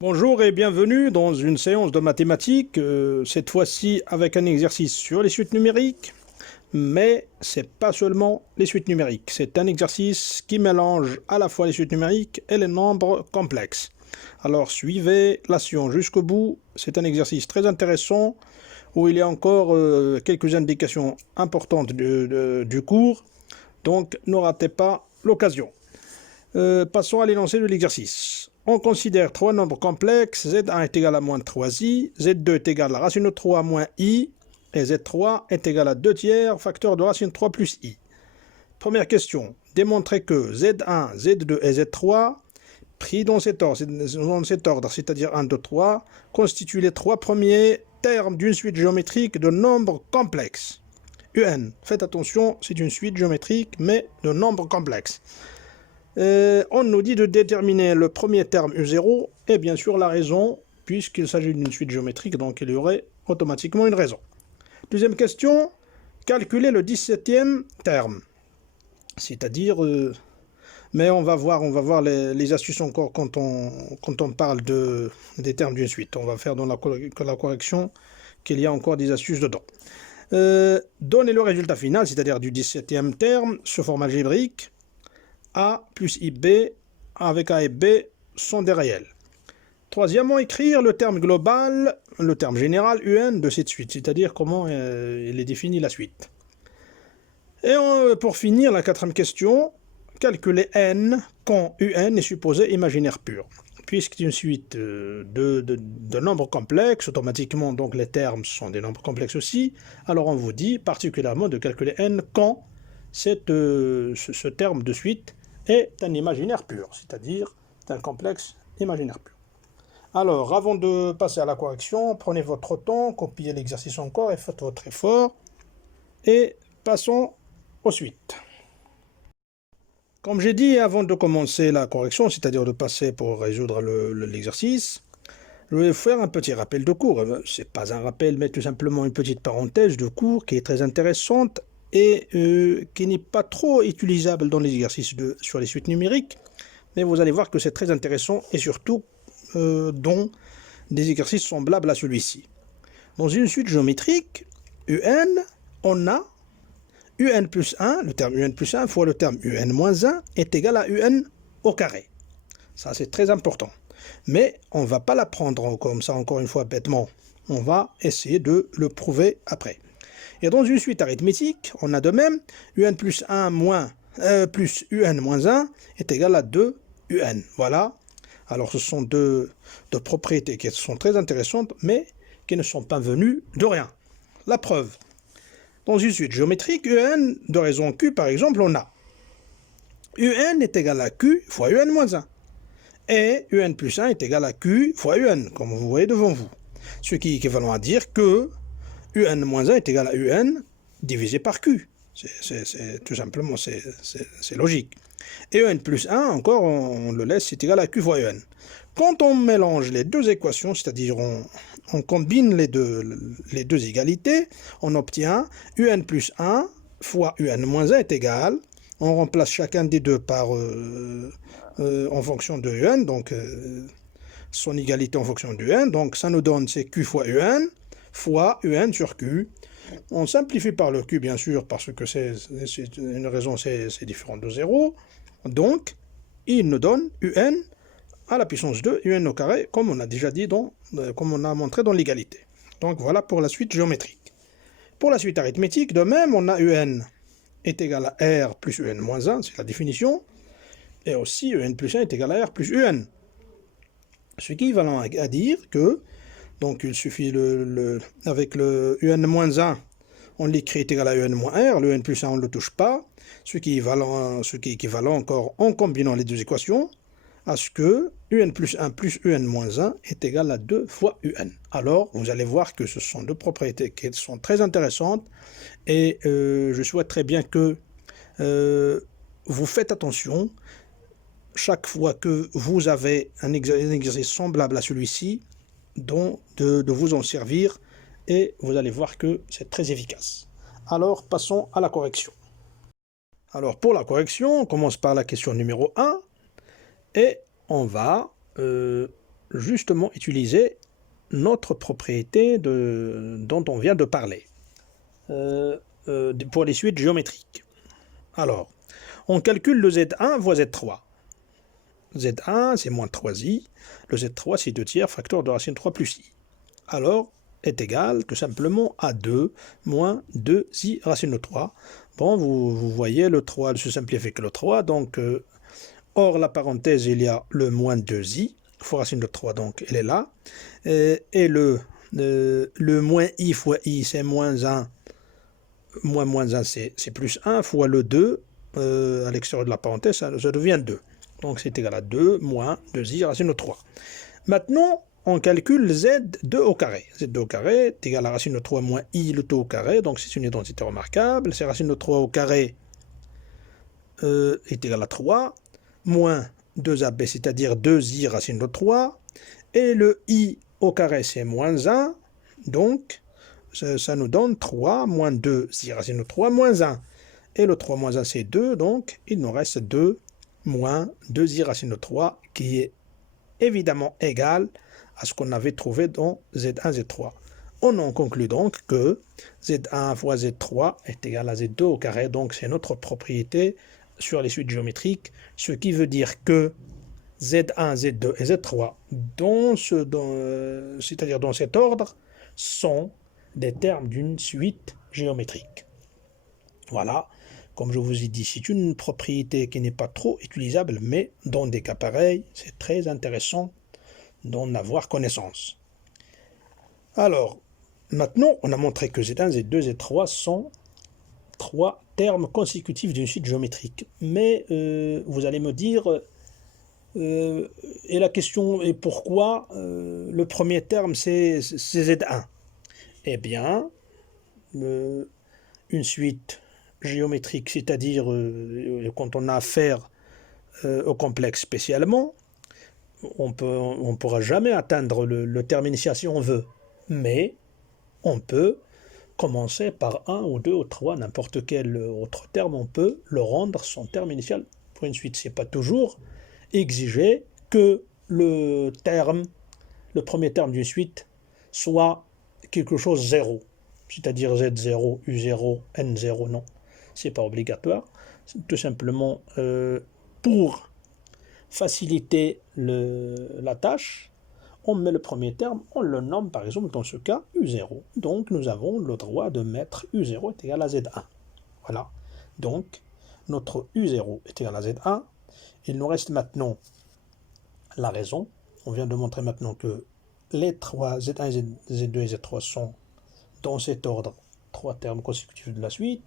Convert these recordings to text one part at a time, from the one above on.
Bonjour et bienvenue dans une séance de mathématiques, cette fois-ci avec un exercice sur les suites numériques, mais c'est pas seulement les suites numériques, c'est un exercice qui mélange à la fois les suites numériques et les nombres complexes. Alors suivez la science jusqu'au bout, c'est un exercice très intéressant où il y a encore quelques indications importantes du cours, donc ne ratez pas l'occasion. Passons à l'énoncé de l'exercice. On considère trois nombres complexes, z1 est égal à moins 3i, z2 est égal à racine de 3 moins i, et z3 est égal à 2 tiers facteur de racine de 3 plus i. Première question, démontrer que z1, z2 et z3, pris dans cet ordre, c'est-à-dire 1, 2, 3, constituent les trois premiers termes d'une suite géométrique de nombres complexes. UN, faites attention, c'est une suite géométrique, mais de nombres complexes. On nous dit de déterminer le premier terme U0 et bien sûr la raison, puisqu'il s'agit d'une suite géométrique, donc il y aurait automatiquement une raison. Deuxième question, calculer le 17e terme. C'est-à-dire, mais on va voir les astuces encore quand on parle des termes d'une suite. On va faire dans la correction qu'il y a encore des astuces dedans. Donner le résultat final, c'est-à-dire du 17e terme, sous forme algébrique. A plus IB avec A et B sont des réels. Troisièmement, écrire le terme global, le terme général UN de cette suite, c'est-à-dire comment il est défini la suite. Et pour finir, la quatrième question, calculer N quand UN est supposé imaginaire pur. Puisque une suite de nombres complexes, automatiquement donc les termes sont des nombres complexes aussi, alors on vous dit particulièrement de calculer N quand ce terme de suite est un imaginaire pur, c'est-à-dire un complexe imaginaire pur. Alors, avant de passer à la correction, prenez votre temps, copiez l'exercice encore et faites votre effort. Et passons aux suites. Comme j'ai dit, avant de commencer la correction, c'est-à-dire de passer pour résoudre l'exercice, je vais faire un petit rappel de cours. Ce n'est pas un rappel, mais tout simplement une petite parenthèse de cours qui est très intéressante et qui n'est pas trop utilisable dans les exercices sur les suites numériques, mais vous allez voir que c'est très intéressant et surtout dans des exercices semblables à celui-ci. Dans une suite géométrique, UN, on a UN plus 1, le terme UN plus 1 fois le terme UN moins 1 est égal à UN au carré. Ça, c'est très important. Mais on ne va pas l'apprendre comme ça, encore une fois, bêtement. On va essayer de le prouver après. Et dans une suite arithmétique, on a de même UN plus 1 plus UN moins 1 est égal à 2 UN. Voilà. Alors ce sont deux propriétés qui sont très intéressantes, mais qui ne sont pas venues de rien. La preuve. Dans une suite géométrique, UN de raison Q, par exemple, on a UN est égal à Q fois UN moins 1. Et UN plus 1 est égal à Q fois UN, comme vous voyez devant vous. Ce qui est équivalent à dire que UN moins 1 est égal à UN divisé par Q. C'est tout simplement, c'est logique. Et UN plus 1, encore, on le laisse, c'est égal à Q fois UN. Quand on mélange les deux équations, c'est-à-dire on combine les deux égalités, on obtient UN plus 1 fois UN moins 1 est égal. On remplace chacun des deux par en fonction de UN, donc son égalité en fonction de UN. Donc ça nous donne c'est Q fois UN fois UN sur Q. On simplifie par le Q, bien sûr, parce que c'est une raison, c'est différent de 0. Donc, il nous donne UN à la puissance 2, UN au carré, comme on a déjà dit, comme on a montré dans l'égalité. Donc, voilà pour la suite géométrique. Pour la suite arithmétique, de même, on a UN est égal à R plus UN moins 1, c'est la définition. Et aussi, UN plus 1 est égal à R plus UN. Ce qui est équivalent à dire que donc il suffit avec le UN moins 1, on l'écrit est égal à UN moins R, le UN plus 1 on ne le touche pas, ce qui est équivalent encore en combinant les deux équations, à ce que UN plus 1 plus UN moins 1 est égal à 2 fois UN. Alors vous allez voir que ce sont deux propriétés qui sont très intéressantes et je souhaite très bien que vous faites attention chaque fois que vous avez un exercice semblable à celui-ci, de vous en servir et vous allez voir que c'est très efficace. Alors passons à la correction. Alors pour la correction, on commence par la question numéro 1 et on va justement utiliser notre propriété dont on vient de parler pour les suites géométriques. Alors, on calcule le Z1 fois Z3. Z1, c'est moins 3i. Le Z3, c'est 2 tiers facteur de racine 3 plus i. Alors, est égal tout simplement à 2 moins 2i racine de 3. Bon, vous voyez, le 3 se simplifie avec le 3. Donc, hors la parenthèse, il y a le moins 2i fois racine de 3. Donc, elle est là. Et le moins i fois i, c'est moins 1. Moins 1, c'est plus 1 fois le 2. À l'extérieur de la parenthèse, ça devient 2. Donc c'est égal à 2 moins 2i racine de 3. Maintenant, on calcule z2 au carré. Z2 au carré est égal à racine de 3 moins i le tout au carré. Donc c'est une identité remarquable. C'est racine de 3 au carré est égal à 3 moins 2ab, c'est-à-dire 2i racine de 3. Et le i au carré, c'est moins 1. Donc ça nous donne 3 moins 2i racine de 3 moins 1. Et le 3 moins 1, c'est 2. Donc il nous reste 2 moins 2i racine de 3, qui est évidemment égal à ce qu'on avait trouvé dans Z1, Z3. On en conclut donc que Z1 fois Z3 est égal à Z2 au carré, donc c'est notre propriété sur les suites géométriques, ce qui veut dire que Z1, Z2 et Z3, c'est-à-dire dans cet ordre, sont des termes d'une suite géométrique. Voilà. Comme je vous ai dit, c'est une propriété qui n'est pas trop utilisable, mais dans des cas pareils, c'est très intéressant d'en avoir connaissance. Alors, maintenant, on a montré que Z1, Z2, Z3 sont 3 termes consécutifs d'une suite géométrique. Mais vous allez me dire, et la question est pourquoi le premier terme c'est Z1 ? Eh bien, une suite géométrique, c'est-à-dire quand on a affaire au complexe spécialement, on ne pourra jamais atteindre le terme initial si on veut, mais on peut commencer par 1 ou 2 ou 3, n'importe quel autre terme, on peut le rendre son terme initial pour une suite. Ce n'est pas toujours exigé que le premier terme d'une suite soit quelque chose 0, c'est-à-dire Z0, U0, N0, non. C'est pas obligatoire, tout simplement pour faciliter la tâche, on met le premier terme, on le nomme par exemple dans ce cas U0. Donc nous avons le droit de mettre U0 est égal à Z1. Voilà. Donc notre U0 est égal à Z1. Il nous reste maintenant la raison. On vient de montrer maintenant que les 3 Z1, Z2 et Z3 sont dans cet ordre 3 termes consécutifs de la suite.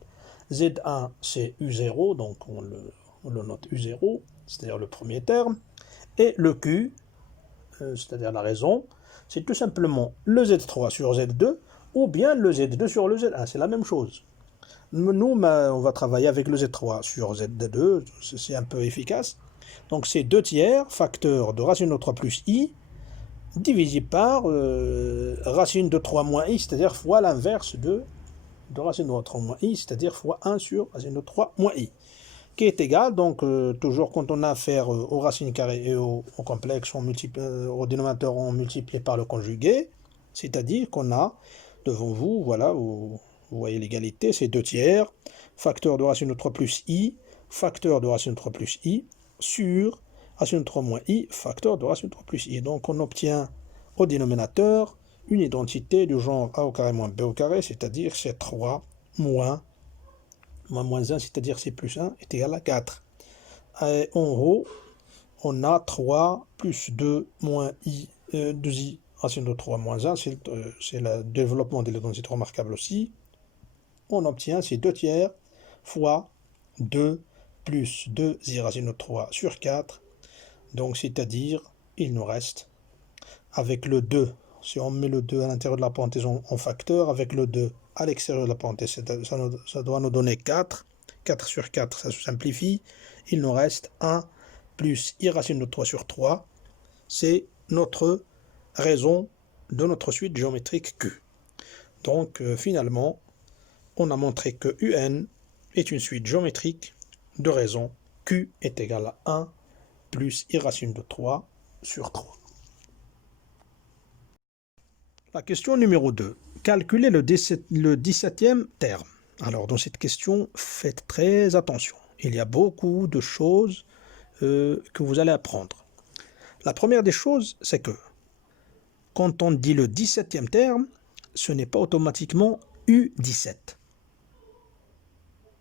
Z1 c'est U0, donc on le note U0, c'est-à-dire le premier terme. Et le Q, c'est-à-dire la raison, c'est tout simplement le Z3 sur Z2 ou bien le Z2 sur le Z1, c'est la même chose. Nous, on va travailler avec le Z3 sur Z2, c'est un peu efficace. Donc c'est 2 tiers, facteur de racine de 3 plus i, divisé par racine de 3 moins i, c'est-à-dire fois l'inverse de racine de 3 moins i, c'est-à-dire fois 1 sur racine de 3 moins i, qui est égal, donc toujours quand on a affaire aux racines carrées et au complexe, au dénominateur, on multiplie par le conjugué, c'est-à-dire qu'on a devant vous, voilà, vous voyez l'égalité, c'est 2 tiers, facteur de racine de 3 plus i, facteur de racine de 3 plus i, sur racine de 3 moins i, facteur de racine de 3 plus i. Donc on obtient au dénominateur une identité du genre a au carré moins b au carré, c'est-à-dire c'est 3 moins 1, c'est-à-dire c'est plus 1, est égal à 4. Et en haut, on a 3 plus 2 moins i, 2i racine de 3 moins 1, c'est le développement de l'identité remarquable aussi. On obtient ces 2 tiers fois 2 plus 2i racine de 3 sur 4. Donc c'est-à-dire, il nous reste, avec le 2, si on met le 2 à l'intérieur de la parenthèse en facteur, avec le 2 à l'extérieur de la parenthèse, ça doit nous donner 4. 4 sur 4, ça se simplifie. Il nous reste 1 plus i racine de 3 sur 3. C'est notre raison de notre suite géométrique Q. Donc finalement, on a montré que UN est une suite géométrique de raison Q est égal à 1 plus i racine de 3 sur 3. La question numéro 2. Calculez le 17e terme. Alors, dans cette question, faites très attention. Il y a beaucoup de choses que vous allez apprendre. La première des choses, c'est que quand on dit le 17e terme, ce n'est pas automatiquement U17.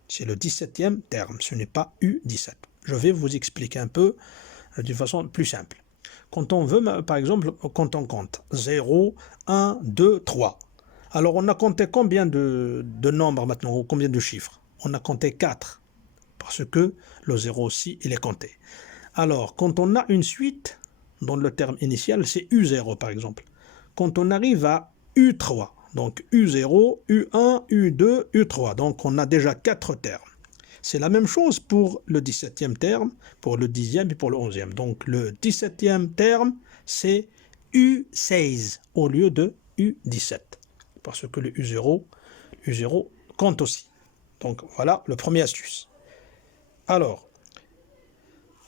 C'est le 17e terme, ce n'est pas U17. Je vais vous expliquer un peu d'une façon plus simple. Quand on veut, par exemple, quand on compte 0, 1, 2, 3. Alors, on a compté combien de nombres maintenant, ou combien de chiffres? On a compté 4, parce que le 0 aussi, il est compté. Alors, quand on a une suite, dans le terme initial, c'est U0 par exemple. Quand on arrive à U3, donc U0, U1, U2, U3, donc on a déjà 4 termes. C'est la même chose pour le 17e terme, pour le 10e et pour le 11e. Donc le 17e terme, c'est U16 au lieu de U17. Parce que le U0 compte aussi. Donc voilà le premier astuce. Alors,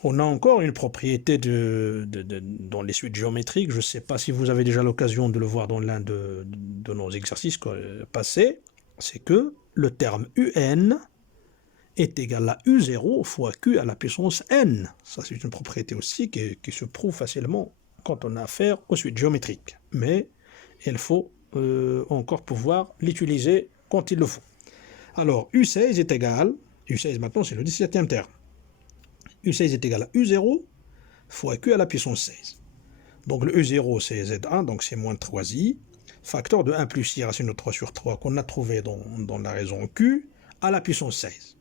on a encore une propriété dans les suites géométriques. Je ne sais pas si vous avez déjà l'occasion de le voir dans l'un de nos exercices passés. C'est que le terme UN est égal à U0 fois Q à la puissance N. Ça, c'est une propriété aussi qui se prouve facilement quand on a affaire aux suites géométriques. Mais il faut encore pouvoir l'utiliser quand il le faut. Alors, U16 est égal, U16 maintenant c'est le 17e terme. U16 est égal à U0 fois Q à la puissance 16. Donc le U0 c'est Z1, donc c'est moins 3i, facteur de 1 plus i racine de 3 sur 3 qu'on a trouvé dans la raison Q à la puissance 16.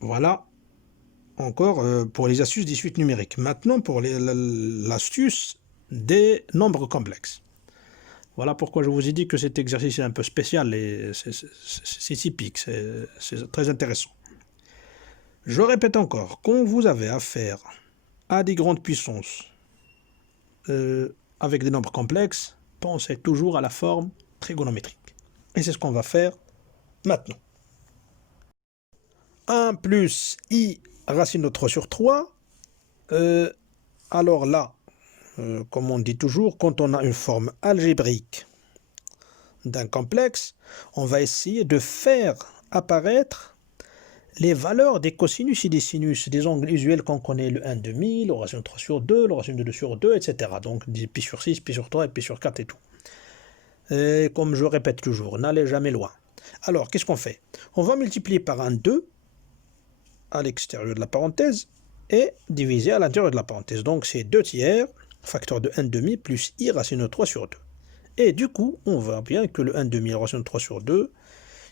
Voilà encore pour les astuces des suites numériques. Maintenant pour l'astuce des nombres complexes. Voilà pourquoi je vous ai dit que cet exercice est un peu spécial et c'est typique, c'est très intéressant. Je répète encore, quand vous avez affaire à des grandes puissances avec des nombres complexes, pensez toujours à la forme trigonométrique. Et c'est ce qu'on va faire maintenant. 1 plus i racine de 3 sur 3. Alors là, comme on dit toujours, quand on a une forme algébrique d'un complexe, on va essayer de faire apparaître les valeurs des cosinus et des sinus, des angles usuels qu'on connaît, le 1/2, le racine de 3 sur 2, le racine de 2 sur 2, etc. Donc pi sur 6, pi sur 3 et pi sur 4 et tout. Et comme je répète toujours, n'allez jamais loin. Alors, qu'est-ce qu'on fait? On va multiplier par un 2 à l'extérieur de la parenthèse et diviser à l'intérieur de la parenthèse. Donc c'est 2 tiers, facteur de 1/2 plus i racine de 3 sur 2. Et du coup, on voit bien que le 1/2 racine de 3 sur 2,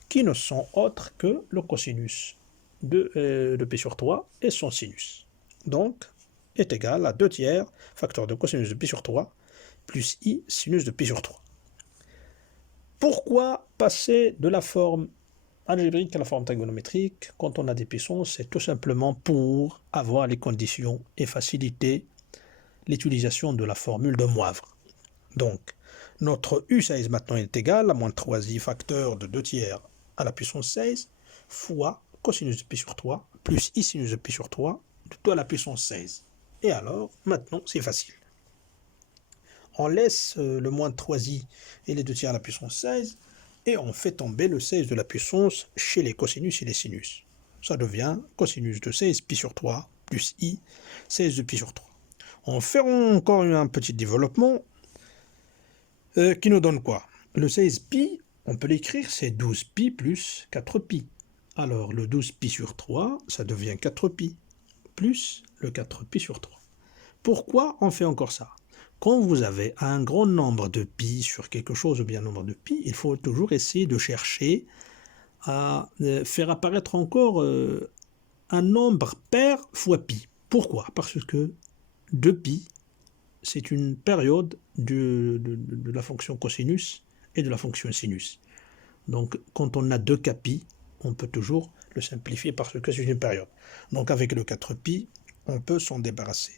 qui ne sont autres que le cosinus de pi sur 3 et son sinus. Donc, est égal à 2 tiers, facteur de cosinus de pi sur 3, plus i sinus de pi sur 3. Pourquoi passer de la forme algébrique à la forme trigonométrique quand on a des puissances? C'est tout simplement pour avoir les conditions et faciliter l'utilisation de la formule de Moivre. Donc, notre U16 maintenant est égal à moins 3i facteur de 2 tiers à la puissance 16 fois cosinus de pi sur 3 plus i sinus de pi sur 3 de 2 à la puissance 16. Et alors, maintenant, c'est facile. On laisse le moins 3i et les 2 tiers à la puissance 16 et on fait tomber le 16 de la puissance chez les cosinus et les sinus. Ça devient cosinus de 16 pi sur 3 plus i 16 de pi sur 3. On fait encore un petit développement qui nous donne quoi? Le 16 pi, on peut l'écrire, c'est 12 pi plus 4 pi. Alors le 12 pi sur 3, ça devient 4 pi, plus le 4 pi sur 3. Pourquoi on fait encore ça? Quand vous avez un grand nombre de pi sur quelque chose ou bien un nombre de pi, il faut toujours essayer de chercher à faire apparaître encore un nombre pair fois pi. Pourquoi? Parce que 2 pi, c'est une période de la fonction cosinus et de la fonction sinus. Donc quand on a 2 k pi, on peut toujours le simplifier parce que c'est une période. Donc avec le 4pi, on peut s'en débarrasser.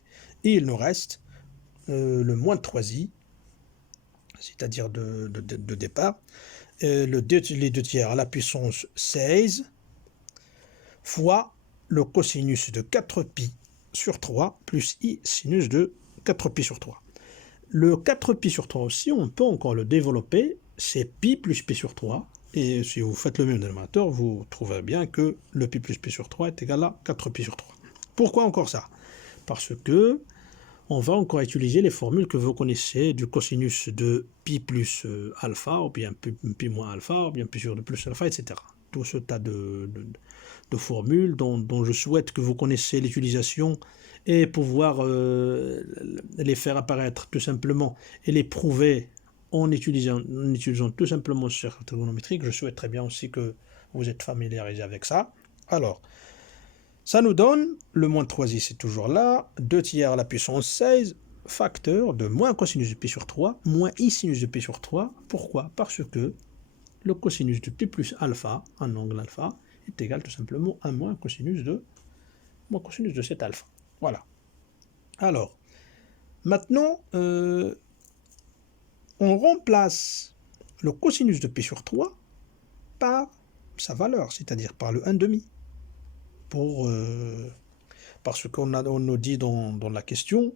Et il nous reste le moins 3i, c'est-à-dire de départ, les 2 tiers à la puissance 16 fois le cosinus de 4pi sur 3 plus i sinus de 4pi sur 3. Le 4pi sur 3 aussi, on peut encore le développer, c'est pi plus pi sur 3. Et si vous faites le même dénominateur, vous trouverez bien que le pi plus pi sur 3 est égal à 4pi sur 3. Pourquoi encore ça? Parce que on va encore utiliser les formules que vous connaissez du cosinus de pi plus alpha, ou bien pi moins alpha, ou bien pi sur 2 plus alpha, etc. Tout ce tas de formules dont je souhaite que vous connaissiez l'utilisation et pouvoir les faire apparaître tout simplement et les prouver en utilisant tout simplement ce cercle trigonométrique. Je souhaite très bien aussi que vous êtes familiarisé avec ça. Alors, ça nous donne, le moins 3i c'est toujours là, 2 tiers à la puissance 16, facteur de moins cosinus de pi sur 3, moins i sinus de pi sur 3. Pourquoi? Parce que le cosinus de pi plus alpha, un angle alpha, est égal tout simplement à moins cosinus de cet alpha. Voilà. Alors, maintenant, on remplace le cosinus de pi sur 3 par sa valeur, c'est-à-dire par le 1,5. Parce qu'on nous dit dans la question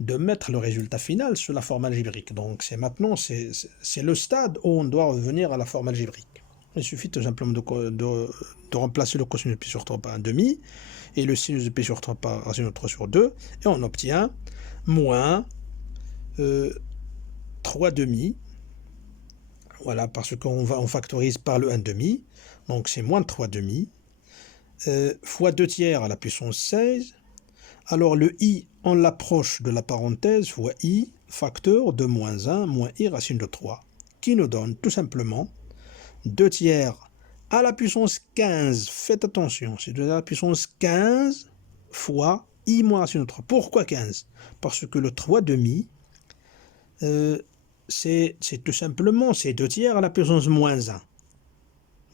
de mettre le résultat final sur la forme algébrique. Donc c'est le stade où on doit revenir à la forme algébrique. Il suffit tout simplement de remplacer le cosinus de pi sur 3 par 1,5 et le sinus de pi sur 3 par racine de 3 sur 2 et on obtient moins 3,5. Voilà, parce qu'on factorise par le 1,5, donc c'est moins 3,5. Fois 2 tiers à la puissance 16. Alors le i, on l'approche de la parenthèse, fois i, facteur de moins 1, moins i racine de 3, qui nous donne tout simplement 2 tiers à la puissance 15. Faites attention, c'est 2 tiers à la puissance 15 fois i moins racine de 3. Pourquoi 15? Parce que le 3,5, c'est tout simplement c'est 2 tiers à la puissance moins 1.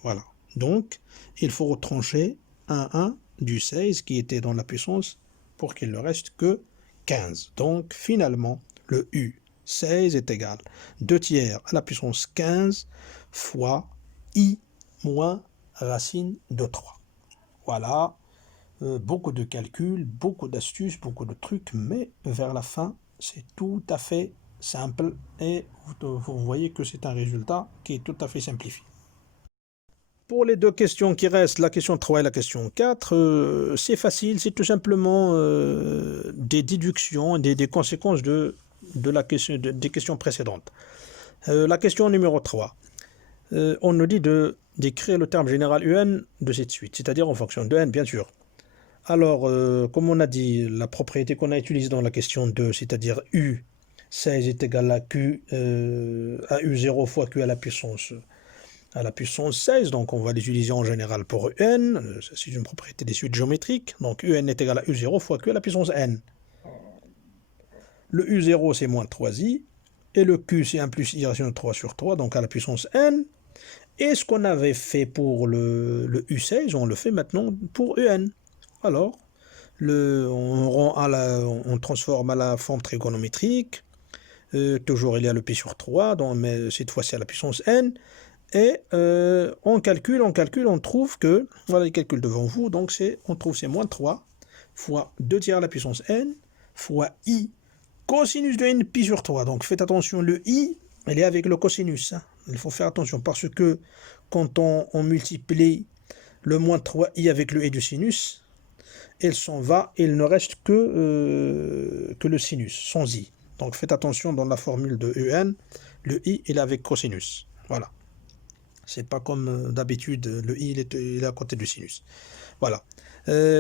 Voilà, donc il faut retrancher 1 du 16 qui était dans la puissance pour qu'il ne reste que 15. Donc finalement, le U16 est égal 2 tiers à la puissance 15 fois I moins racine de 3. Voilà, beaucoup de calculs, beaucoup d'astuces, beaucoup de trucs, mais vers la fin, c'est tout à fait simple et vous voyez que c'est un résultat qui est tout à fait simplifié. Pour les deux questions qui restent, la question 3 et la question 4, c'est facile, c'est tout simplement des déductions, des conséquences des questions précédentes. La question numéro 3, on nous dit d'écrire le terme général UN de cette suite, c'est-à-dire en fonction de n, bien sûr. Alors, comme on a dit, la propriété qu'on a utilisée dans la question 2, c'est-à-dire U16 est égal à Q, à U0 fois Q à la puissance 16, donc on va l'utiliser en général pour UN, c'est une propriété des suites géométriques, donc UN est égal à U0 fois Q à la puissance n. Le U0 c'est moins 3i, et le Q c'est 1 plus i racine de 3 sur 3, donc à la puissance n, et ce qu'on avait fait pour le U16, on le fait maintenant pour UN. Alors, on transforme à la forme trigonométrique, toujours il y a le pi sur 3, mais cette fois-ci à la puissance n, et on calcule, on trouve que, voilà les calculs devant vous, donc on trouve c'est moins 3 fois 2 tiers à la puissance n fois i cosinus de n pi sur 3. Donc faites attention, le i, il est avec le cosinus. Hein. Il faut faire attention parce que quand on multiplie le moins 3i avec le i du sinus, il s'en va et il ne reste que le sinus, sans i. Donc faites attention dans la formule de un, le i il est avec cosinus. Voilà. C'est pas comme d'habitude, le i il est à côté du sinus. Voilà.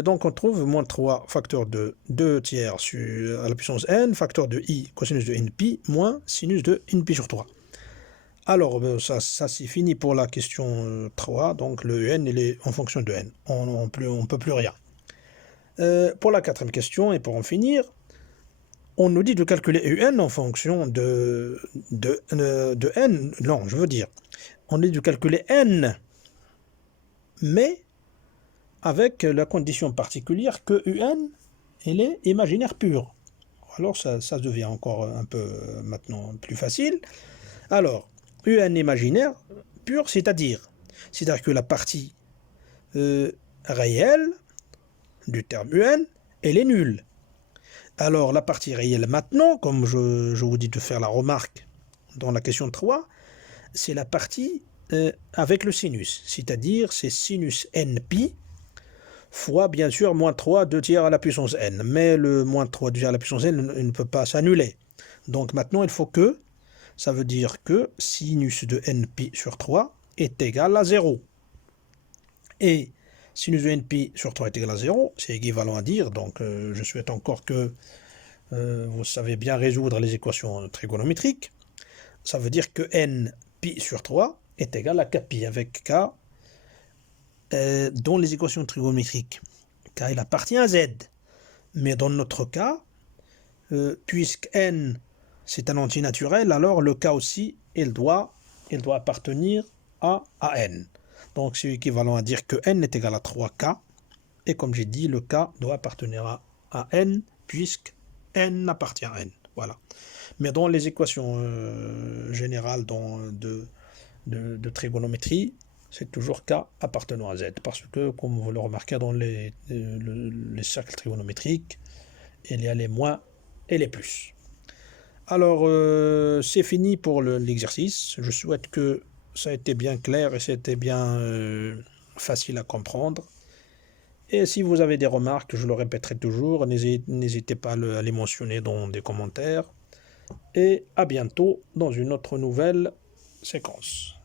Donc on trouve moins 3 facteur de 2 tiers à la puissance n, facteur de i cosinus de n pi, moins sinus de n pi sur 3. Alors ça c'est fini pour la question 3, donc le n il est en fonction de n. On peut plus rien. Pour la quatrième question, et pour en finir, on nous dit de calculer un en fonction de n, non, je veux dire, on dit de calculer n, mais avec la condition particulière que un, il est imaginaire pur. Alors ça devient encore un peu maintenant plus facile. Alors, un imaginaire pur, c'est-à-dire que la partie réelle du terme un, elle est nulle. Alors, la partie réelle maintenant, comme je vous dis de faire la remarque dans la question 3, c'est la partie avec le sinus, c'est-à-dire c'est sinus nπ fois bien sûr moins 3 2 tiers à la puissance n, mais le moins 3 2 tiers à la puissance n ne peut pas s'annuler. Donc maintenant il faut que, ça veut dire que sinus de nπ sur 3 est égal à 0. Et sinus de nπ sur 3 est égal à 0, c'est équivalent à dire, donc je souhaite encore que vous savez bien résoudre les équations trigonométriques. Ça veut dire que nπ sur 3 est égal à kπ avec k dans les équations trigonométriques. K il appartient à z. Mais dans notre cas, puisque n c'est un antinaturel, alors le k aussi il doit appartenir à n. Donc c'est équivalent à dire que n est égal à 3k. Et comme j'ai dit, le k doit appartenir à n puisque n appartient à n. Voilà. Mais dans les équations générales de trigonométrie, c'est toujours k appartenant à z. Parce que, comme vous le remarquez dans les cercles trigonométriques, il y a les moins et les plus. Alors, c'est fini pour l'exercice. Je souhaite que ça ait été bien clair et c'était bien facile à comprendre. Et si vous avez des remarques, je le répéterai toujours, n'hésitez pas à les mentionner dans des commentaires. Et à bientôt dans une autre nouvelle séquence.